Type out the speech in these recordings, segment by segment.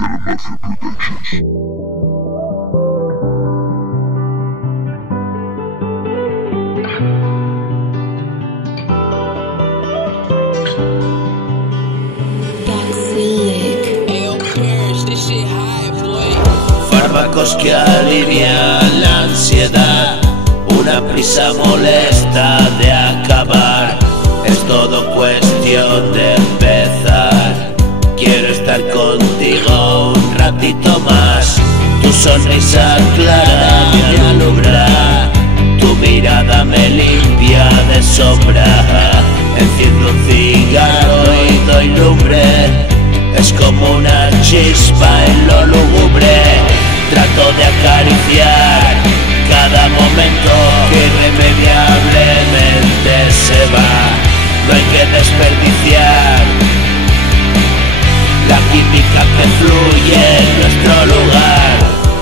Mafia Productions. Fármacos que alivian la ansiedad, una prisa molesta de acabar. Es todo cuestión de empezar. Quiero estar contigo un ratito más. Tu sonrisa clara me alumbra, tu mirada me limpia de sombra. Enciendo un cigarro y doy lumbre, es como una chispa en lo lúgubre. Trato de acariciar cada momento que irremediablemente se va. No hay que desperdiciar la química que fluye en nuestro lugar.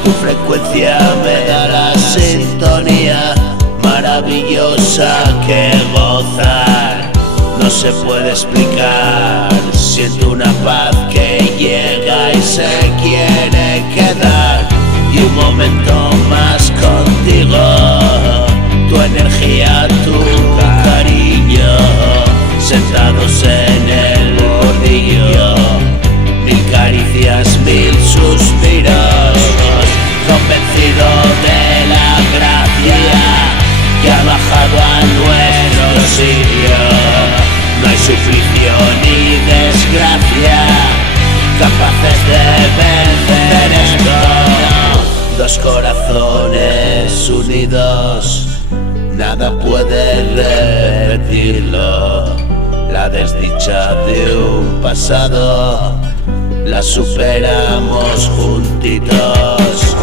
Tu frecuencia me da la sintonía maravillosa que gozar no se puede explicar. Siento una paz que llega y se quiere quedar. Y un momento más contigo, tu energía, tu cariño, sentados en el bordillo, mil caricias, mil suspiros, convencido de la gracia que ha bajado a nuestro sitio. No hay suplicio ni desgracia capaces de vencer esto. Dos corazones unidos, nada puede repetirlo. La desdicha de un pasado la superamos juntitos.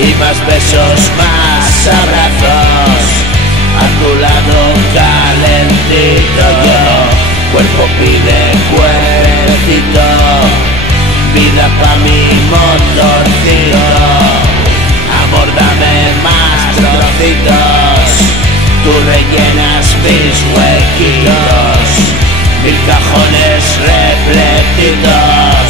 Y más besos, más abrazos, a tu lado calentito yo. Cuerpo pide cuerpecito, vida pa' mi motorcito. Amor, dame más trocitos, tú rellenas mis huequitos, mil cajones repletitos.